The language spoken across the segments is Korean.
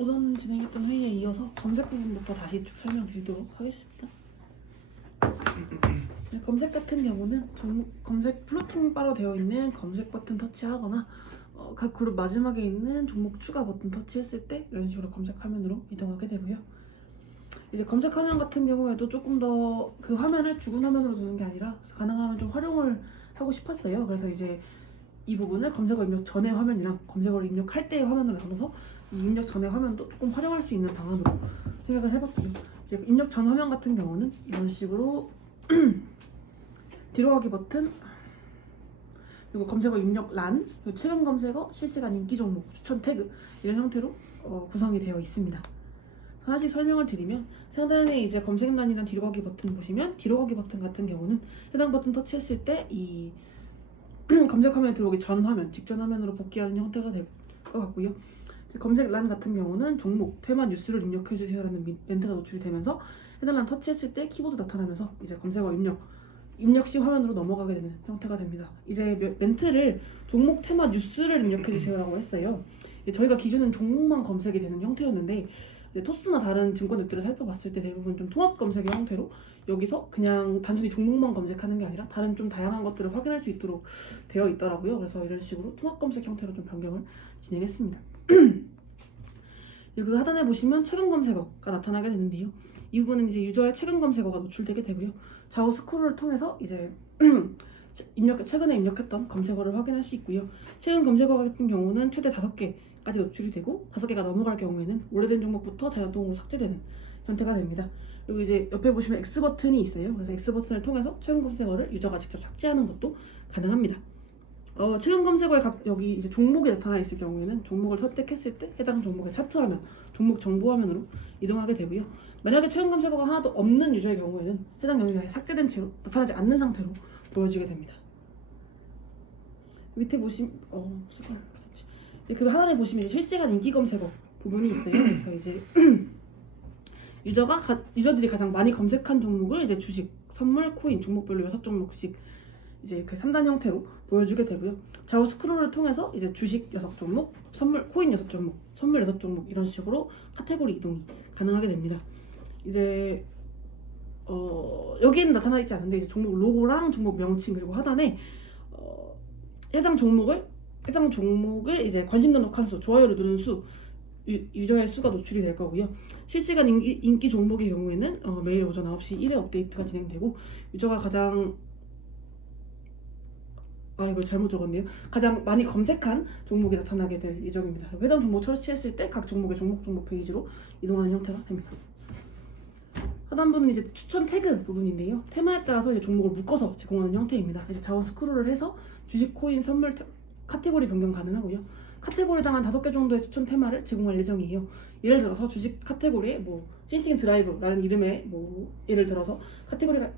우선 진행했던 회의에 이어서 검색 부분부터 다시 쭉 설명드리도록 하겠습니다. 네, 검색 같은 경우는 검색 플로팅 바로 되어 있는 검색 버튼 터치하거나 각 그룹 마지막에 있는 종목 추가 버튼 터치했을 때 이런 식으로 검색 화면으로 이동하게 되고요. 이제 검색 화면 같은 경우에도 조금 더 그 화면을 죽은 화면으로 두는 게 아니라 가능하면 좀 활용을 하고 싶었어요. 그래서 이제 이 부분을 검색어 입력 전의 화면이랑 검색어를 입력할 때의 화면으로 나눠서 이 입력 전의 화면도 조금 활용할 수 있는 방안으로 생각을 해봤고요. 이제 입력 전 화면 같은 경우는 이런 식으로 뒤로 가기 버튼, 그리고 검색어 입력 란, 그리고 최근 검색어, 실시간 인기 종목, 추천 태그 이런 형태로 구성이 되어 있습니다. 하나씩 설명을 드리면 상단에 이제 검색란이랑 뒤로 가기 버튼 보시면 뒤로 가기 버튼 같은 경우는 해당 버튼 터치했을 때 이 검색 화면에 들어오기 전 화면, 직전 화면으로 복귀하는 형태가 될 것 같고요. 검색란 같은 경우는 종목, 테마, 뉴스를 입력해주세요라는 멘트가 노출이 되면서 해당 란 터치했을 때 키보드 나타나면서 이제 검색어 입력 시 화면으로 넘어가게 되는 형태가 됩니다. 이제 멘트를 종목, 테마, 뉴스를 입력해주세요라고 했어요. 저희가 기준은 종목만 검색이 되는 형태였는데 이제 토스나 다른 증권 앱들을 살펴봤을 때 대부분 좀 통합 검색의 형태로 여기서 그냥 단순히 종목만 검색하는 게 아니라 다른 좀 다양한 것들을 확인할 수 있도록 되어 있더라고요. 그래서 이런 식으로 통합 검색 형태로 좀 변경을 진행했습니다. 그리고 하단에 보시면 최근 검색어가 나타나게 되는데요. 이 부분은 이제 유저의 최근 검색어가 노출되게 되고요. 좌우 스크롤을 통해서 이제 최근에 입력했던 검색어를 확인할 수 있고요. 최근 검색어 같은 경우는 최대 5개까지 노출이 되고 5개가 넘어갈 경우에는 오래된 종목부터 자동으로 삭제되는 형태가 됩니다. 그리고 이제 옆에 보시면 X 버튼이 있어요. 그래서 X 버튼을 통해서 최근 검색어를 유저가 직접 삭제하는 것도 가능합니다. 최근 검색어에 여기 이제 종목이 나타나 있을 경우에는 종목을 선택했을 때 해당 종목의 차트 화면, 종목 정보 화면으로 이동하게 되고요. 만약에 최근 검색어가 하나도 없는 유저의 경우에는 해당 영역이 삭제된 채로 나타나지 않는 상태로 보여지게 됩니다. 밑에 보시면 그 하단에 보시면 이제 실시간 인기 검색어 부분이 있어요. 그래서 이제 유저들이 가장 많이 검색한 종목을 이제 주식, 선물, 코인 종목별로 6종목씩 이제 그 3단 형태로 보여주게 되고요. 좌우 스크롤을 통해서 이제 주식 6종목, 선물, 코인 6종목, 선물 6종목 이런 식으로 카테고리 이동이 가능하게 됩니다. 이제 여기에는 나타나 있지 않은데 이제 종목 로고랑 종목 명칭 그리고 하단에 해당 종목을 이제 관심 등록 수, 좋아요를 누른 수, 유저의 수가 노출이 될 거고요. 실시간 인기 종목의 경우에는 매일 오전 9시 1회 업데이트가 진행되고 유저가 이걸 잘못 적었네요. 가장 많이 검색한 종목이 나타나게 될 예정입니다. 해당 종목 설치했을 때 각 종목의 종목 페이지로 이동하는 형태가 됩니다. 하단부는 이제 추천 태그 부분인데요. 테마에 따라서 이제 종목을 묶어서 제공하는 형태입니다. 이제 좌우 스크롤을 해서 주식, 코인, 선물 카테고리 변경 가능하고요. 카테고리당 한 5개 정도의 추천 테마를 제공할 예정이에요. 예를 들어서 주식 카테고리에 싱싱 드라이브라는 이름의 예를 들어서 카테고리가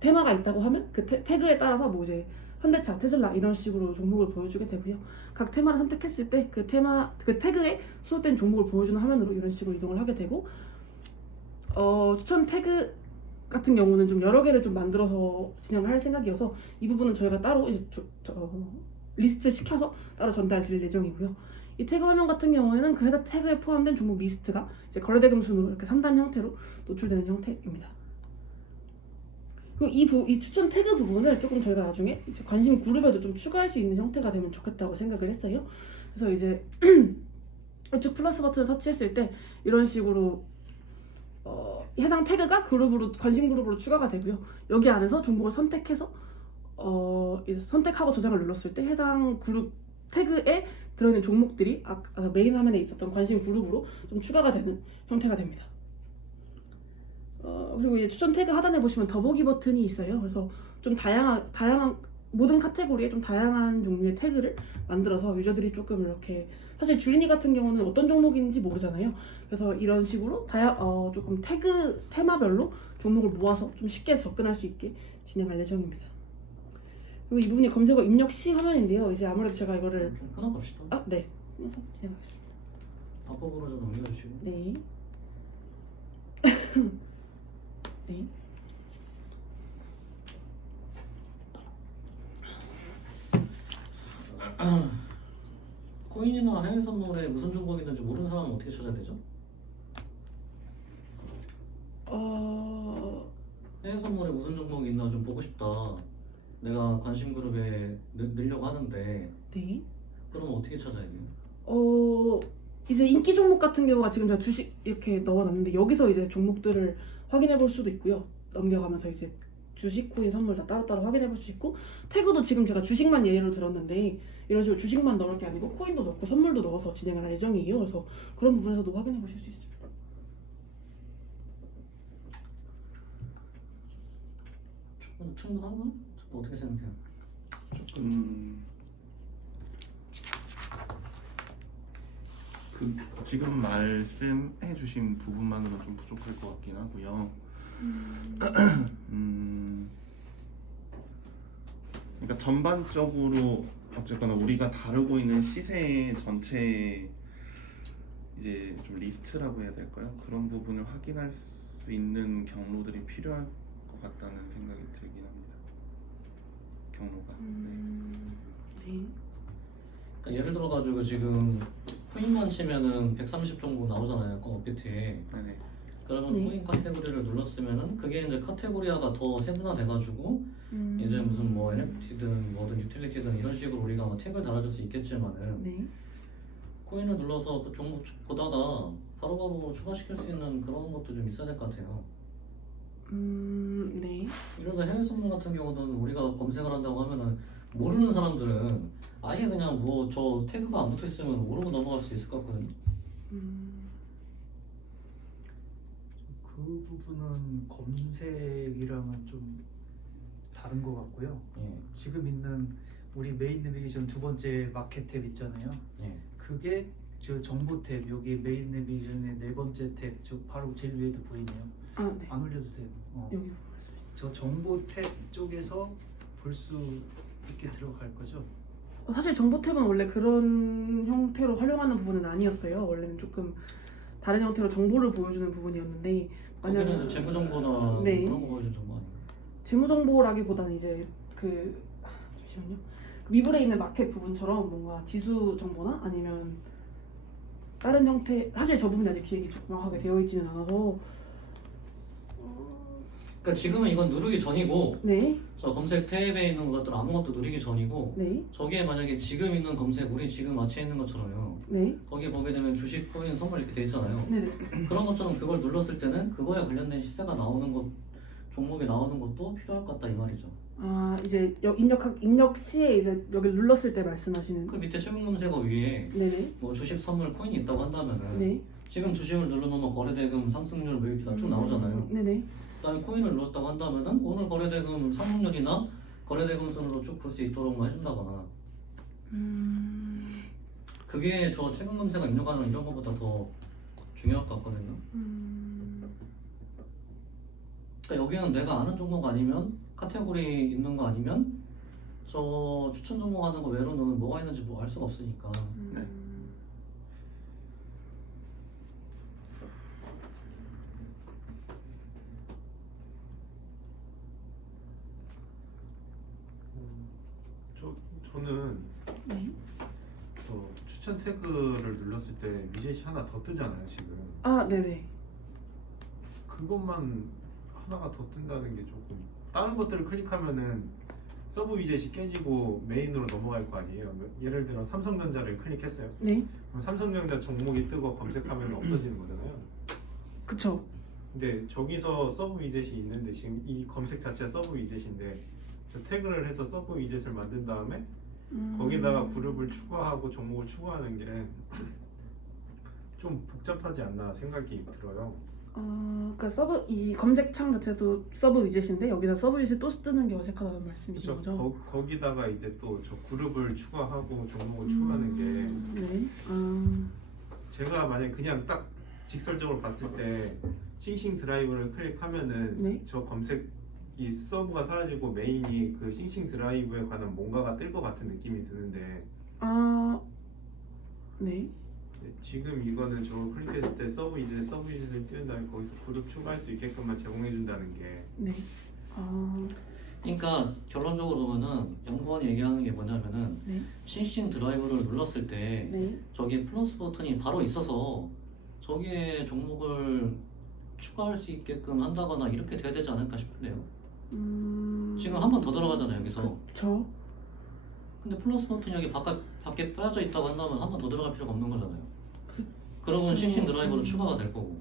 테마가 있다고 하면 그 태그에 따라서 이제 현대차, 테슬라 이런 식으로 종목을 보여주게 되고요. 각 테마를 선택했을 때 그 태그에 수록된 종목을 보여주는 화면으로 이런 식으로 이동을 하게 되고 추천 태그 같은 경우는 좀 여러 개를 좀 만들어서 진행할 생각이어서 이 부분은 저희가 따로 이제 리스트 시켜서 따로 전달 드릴 예정이고요. 이 태그 화면 같은 경우에는 그 해당 태그에 포함된 종목 리스트가 이제 거래대금 순으로 이렇게 3단 형태로 노출되는 형태입니다. 그리고 이 추천 태그 부분을 조금 저희가 나중에 이제 관심 그룹에도 좀 추가할 수 있는 형태가 되면 좋겠다고 생각을 했어요. 그래서 이제 우측 플러스 버튼을 터치했을 때 이런 식으로 해당 태그가 관심 그룹으로 추가가 되고요. 여기 안에서 종목을 선택해서 이제 선택하고 저장을 눌렀을 때 해당 그룹 태그에 들어있는 종목들이 메인 화면에 있었던 관심 그룹으로 좀 추가가 되는 형태가 됩니다. 그리고 이제 추천 태그 하단에 보시면 더보기 버튼이 있어요. 그래서 좀 다양한 모든 카테고리에 좀 다양한 종류의 태그를 만들어서 유저들이 조금 이렇게 사실 주린이 같은 경우는 어떤 종목인지 모르잖아요. 그래서 이런 식으로 조금 테마별로 종목을 모아서 좀 쉽게 접근할 수 있게 진행할 예정입니다. 그리고 이 부분이 검색어 입력 시 화면인데요. 이제 아무래도 제가 이거를 좀 끊어봅시다. 네, 끊어서 진행하겠습니다. 앞부분으로 좀 넘겨주시고. 네. 네. 코인이나 해외 선물에 무슨 종목이 있는지 모르는 사람은 어떻게 찾아야 되죠? 해외 선물에 무슨 종목이 있나 좀 보고 싶다. 내가 관심 그룹에 넣으려고 하는데 네. 그러면 어떻게 찾아야 돼요? 이제 인기 종목 같은 경우가 지금 제가 주식 이렇게 넣어놨는데 여기서 이제 종목들을 확인해 볼 수도 있고요. 넘겨가면서 이제 주식, 코인, 선물 다 따로따로 확인해 볼 수 있고 태그도 지금 제가 주식만 예로 들었는데 이런 식으로 주식만 넣을 게 아니고 코인도 넣고 선물도 넣어서 진행을 할 예정이에요. 그래서 그런 부분에서도 확인해 보실 수 있습니다. 충분한가? 어떻게 생각해요? 조금 그 지금 말씀해주신 부분만으로 좀 부족할 것 같긴 하고요. 그러니까 전반적으로 어쨌거나 우리가 다루고 있는 시세 전체 이제 좀 리스트라고 해야 될까요? 그런 부분을 확인할 수 있는 경로들이 필요할 것 같다는 생각이 들긴 합니다. 경로가. 네. 그러니까 예를 들어가지고 지금 코인만 치면은 130 정도 나오잖아요. 업비트에. 네네. 그러면 네. 코인 카테고리를 눌렀으면은 그게 이제 카테고리화가 더 세분화돼가지고 이제 무슨 뭐 NFT든 뭐든 유틸리티든 이런 식으로 우리가 뭐 태그를 달아줄 수 있겠지만은 네. 코인을 눌러서 그 종목 보다가 바로바로 추가시킬 수 있는 그런 것도 좀 있어야 될 것 같아요. 네. 이러다 해외 선물 같은 경우는 우리가 검색을 한다고 하면은 모르는 사람들은 아예 그냥 뭐 저 태그가 안 붙어 있으면 모르고 넘어갈 수 있을 것 같거든요. 그 부분은 검색이랑은 좀 다른 것 같고요. 예, 지금 있는 우리 메인 내비게이션 두 번째 마켓 탭 있잖아요. 예. 그게 저 정보 탭 여기 메인 내비게이션의 네 번째 탭 저 바로 제일 위에도 보이네요. 아, 네. 안 올려도 돼요. 여기. 저 정보 탭 쪽에서 볼 수 있게 들어갈 거죠. 사실 정보 탭은 원래 그런 형태로 활용하는 부분은 아니었어요. 원래는 조금 다른 형태로 정보를 보여주는 부분이었는데 거기는 재무 정보나 네. 그런 거 보여준 정보 아닌가요? 재무 정보라기보다는 이제 잠시만요. 미블에 있는 마켓 부분처럼 뭔가 지수 정보나 아니면 다른 형태 사실 저 부분이 아직 기획이 정확하게 되어 있지는 않아서 그러니까 지금은 이건 누르기 전이고 네, 저 검색 탭에 있는 것들 아무것도 누르기 전이고 네, 저기에 만약에 지금 있는 검색 우리 지금 마치 있는 것처럼요. 네, 거기에 보게 되면 주식, 코인, 선물 이렇게 돼 있잖아요. 네, 네. 그런 것처럼 그걸 눌렀을 때는 그거에 관련된 시세가 나오는 것, 종목이 나오는 것도 필요할 것 같다 이 말이죠. 아 이제 입력 시에 이제 여기 눌렀을 때 말씀하시는 그 밑에 최근 검색어 위에 네네 뭐 주식, 선물, 코인이 있다고 한다면은 네 지금 주식을 눌러놓으면 거래대금, 상승률, 매입비 다 쭉 나오잖아요. 네네 그다음에 코인을 눌렀다고 한다면은 오늘 거래대금 상승률이나 거래대금 순으로 쭉 볼 수 있도록 뭐 해준다거나 그게 저 최근 검색어 입력하는 이런 것보다 더 중요할 것 같거든요. 그러니까 여기는 내가 아는 종목 아니면 카테고리 있는 거 아니면 저 추천 종목 하는 거 외로는 뭐가 있는지 뭐 알 수가 없으니까. 네. 저는 네. 추천 태그를 눌렀을 때 위젯이 하나 더 뜨잖아요 지금. 아 네네 그것만 하나가 더 뜬다는 게 조금 다른 것들을 클릭하면은 서브 위젯이 깨지고 메인으로 넘어갈 거 아니에요. 예를 들어 삼성전자를 클릭했어요. 네 그럼 삼성전자 종목이 뜨고 검색하면 없어지는 거잖아요. 그쵸 근데 저기서 서브 위젯이 있는데 지금 이 검색 자체가 서브 위젯인데 저 태그를 해서 서브 위젯을 만든 다음에 거기다가 그룹을 추가하고 종목을 추가하는 게 좀 복잡하지 않나 생각이 들어요. 그러니까 이 검색창 자체도 서브 위젯인데 여기다 서브 위젯 또 뜨는 게 어색하다는 말씀이신 그렇죠. 거죠? 거기다가 이제 또 저 그룹을 추가하고 종목을 추가하는 게 네. 제가 만약 그냥 딱 직설적으로 봤을 때 싱싱 드라이브를 클릭하면은 네. 저 검색 이 서브가 사라지고 메인이 그 싱싱 드라이브에 관한 뭔가가 뜰 것 같은 느낌이 드는데 네. 지금 이거는 저걸 클릭했을 때 서브 위젯을 띄운 다음에 거기서 그룹 추가할 수 있게끔만 제공해 준다는 게 네. 그러니까 결론적으로 보면은 연구원이 얘기하는 게 뭐냐면은 네. 싱싱 드라이브를 눌렀을 때 네. 저기에 플러스 버튼이 바로 있어서 저기에 종목을 추가할 수 있게끔 한다거나 이렇게 돼야 되지 않을까 싶네요. 지금 한 번 더 들어가잖아요 여기서. 그쵸. 근데 플러스 버튼이 여기 밖에 빠져 있다고 한다면 한 번 더 들어갈 필요가 없는 거잖아요. 그러면 싱싱 드라이브로 추가가 될 거고.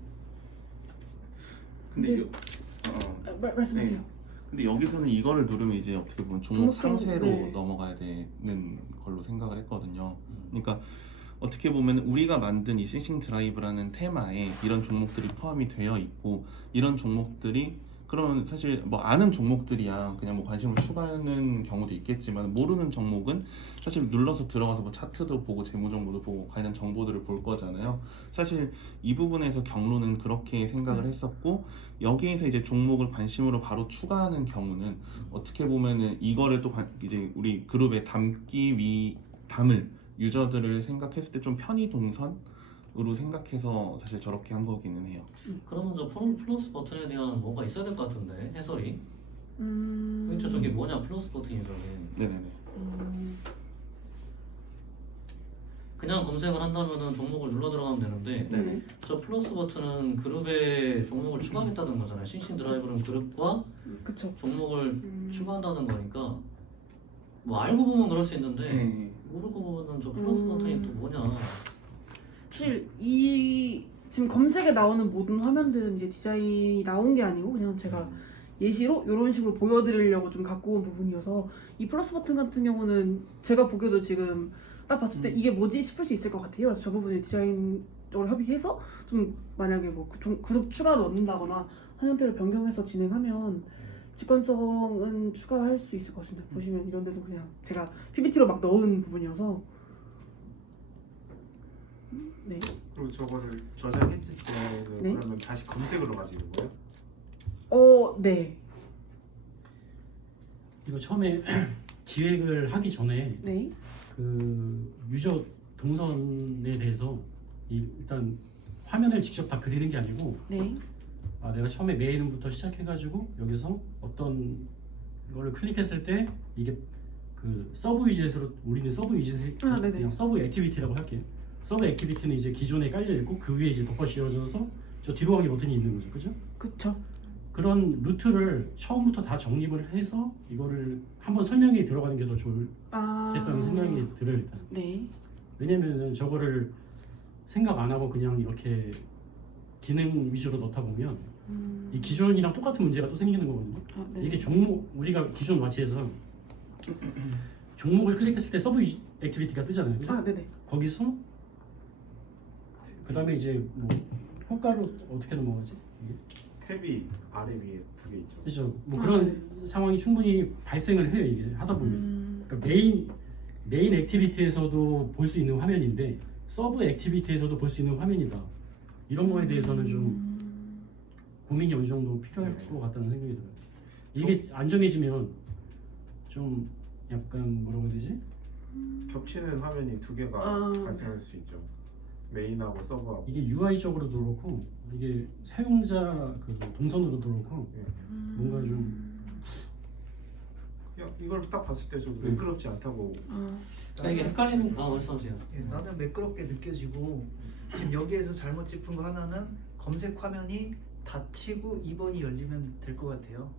근데 네. 말씀하세요. 네. 근데 여기서는 이거를 누르면 이제 어떻게 보면 종목 종목 상세로 네. 넘어가야 되는 걸로 생각을 했거든요. 그러니까 어떻게 보면 우리가 만든 이 싱싱 드라이브라는 테마에 이런 종목들이 포함이 되어 있고 이런 종목들이 그러면 사실 뭐 아는 종목들이야 그냥 뭐 관심을 추가하는 경우도 있겠지만 모르는 종목은 사실 눌러서 들어가서 뭐 차트도 보고 재무 정보도 보고 관련 정보들을 볼 거잖아요. 사실 이 부분에서 경로는 그렇게 생각을 했었고 여기에서 이제 종목을 관심으로 바로 추가하는 경우는 어떻게 보면은 이거를 또 이제 우리 그룹에 담을 유저들을 생각했을 때 좀 편의 동선으로 생각해서 사실 저렇게 한 거기는 해요. 그러면 저 플러스 버튼에 대한 뭔가 있어야 될 것 같은데 해설이. 그렇죠. 저게 뭐냐 플러스 버튼이 저게. 네네네. 그냥 검색을 한다면은 종목을 눌러 들어가면 되는데 네. 저 플러스 버튼은 그룹에 종목을 추가하겠다는 거잖아요. 싱싱 드라이브는 그룹과 그쵸. 종목을 추가한다는 거니까 뭐 알고 보면 그럴 수 있는데 네. 모르고 보면은 저 플러스 버튼이 또 뭐냐. 사실 이 지금 검색에 나오는 모든 화면들은 이제 디자인이 나온 게 아니고 그냥 제가 예시로 이런 식으로 보여드리려고 좀 갖고 온 부분이어서 이 플러스 버튼 같은 경우는 제가 보기에도 지금 딱 봤을 때 이게 뭐지 싶을 수 있을 것 같아요. 그래서 저 부분에 디자인적으로 협의해서 좀 만약에 뭐 그룹 추가로 넣는다거나 한 형태를 변경해서 진행하면 직관성은 추가할 수 있을 것 같습니다. 보시면 이런 데도 그냥 제가 PPT로 막 넣은 부분이어서 네. 그리고 저거를 저장했을 때는 네. 그러면 다시 검색으로 가지는 거예요? 네. 이거 처음에 기획을 하기 전에 네. 그 유저 동선에 대해서 일단 화면을 직접 다 그리는 게 아니고 네. 내가 처음에 메인부터 시작해가지고 여기서 어떤 거를 클릭했을 때 이게 그 서브 위젯으로 우리는 서브 위젯 네네. 그냥 서브 액티비티라고 할게요. 서브 액티비티는 이제 기존에 깔려 있고 그 위에 이제 덮어 씌워져서 저 뒤로 가기 버튼이 있는 거죠, 그죠? 그쵸. 그런 루트를 처음부터 다 정립을 해서 이거를 한번 설명이 들어가는 게 더 좋겠다는 생각이 들어요 일단. 네. 왜냐면은 저거를 생각 안 하고 그냥 이렇게 기능 위주로 넣다 보면 이 기존이랑 똑같은 문제가 또 생기는 거거든요. 네. 이게 종목 우리가 기존 와치에서 종목을 클릭했을 때 서브 액티비티가 뜨잖아요. 그죠? 네네. 거기서 그 다음에 이제 뭐 효과로 어떻게 넘어가지? 이게? 탭이 아래 위에 두 개 있죠. 그렇죠. 뭐 그런 상황이 충분히 발생을 해요 이게 하다 보면. 그러니까 메인 액티비티에서도 볼 수 있는 화면인데 서브 액티비티에서도 볼 수 있는 화면이다. 이런 거에 대해서는 좀 고민이 어느 정도 필요할 것 같다는 생각이 들어요. 이게 안 정해지면 좀 약간 뭐라고 해야 되지? 겹치는 화면이 두 개가 발생할 수 있죠. 메인하고 서브하고. 이게 UI적으로도 그렇고 이게 사용자 그 동선으로도 그렇고 뭔가 좀 이걸 딱 봤을 때 좀 매끄럽지 않다고. 이게 헷갈리는 말씀하세요. 예, 나는 매끄럽게 느껴지고 지금 여기에서 잘못 짚은 거 하나는 검색 화면이 닫히고 2번이 열리면 될 것 같아요.